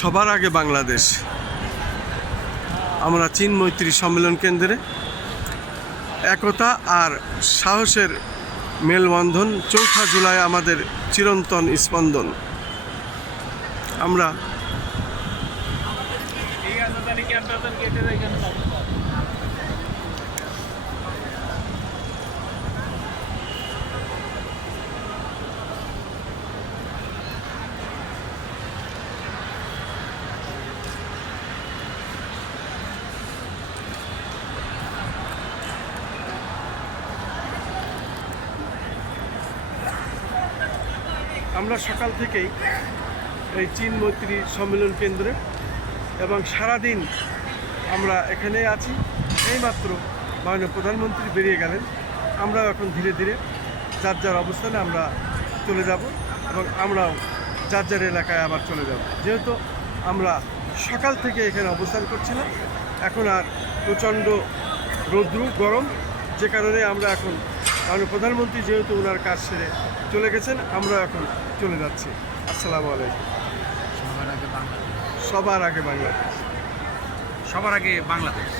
সবার আগে বাংলাদেশ। আমরা চীন মৈত্রী সম্মেলন কেন্দ্রে একতা আর সাহসের মেলবন্ধন। 4 জুলাই আমাদের চিরন্তন স্পন্দন। আমরা সকাল থেকেই এই চীন মৈত্রী সম্মেলন কেন্দ্রে এবং সারাদিন আমরা এখানেই আছি। এইমাত্র মাননীয় প্রধানমন্ত্রী বেরিয়ে গেলেন। আমরাও এখন ধীরে ধীরে যার যার অবস্থানে আমরা চলে যাব এবং আমরাও যার যার এলাকায় আবার চলে যাব। যেহেতু আমরা সকাল থেকে এখানে অবস্থান করছিলাম, এখন আর প্রচণ্ড রৌদ্র গরম, যে কারণে আমরা এখন মাননীয় প্রধানমন্ত্রী যেহেতু ওনার কাজ সেরে চলে গেছেন, আমরা এখন চলে যাচ্ছি। আসসালামু আলাইকুম। সবার আগে বাংলাদেশ। সবার আগে বাংলাদেশ। সবার আগে বাংলাদেশ।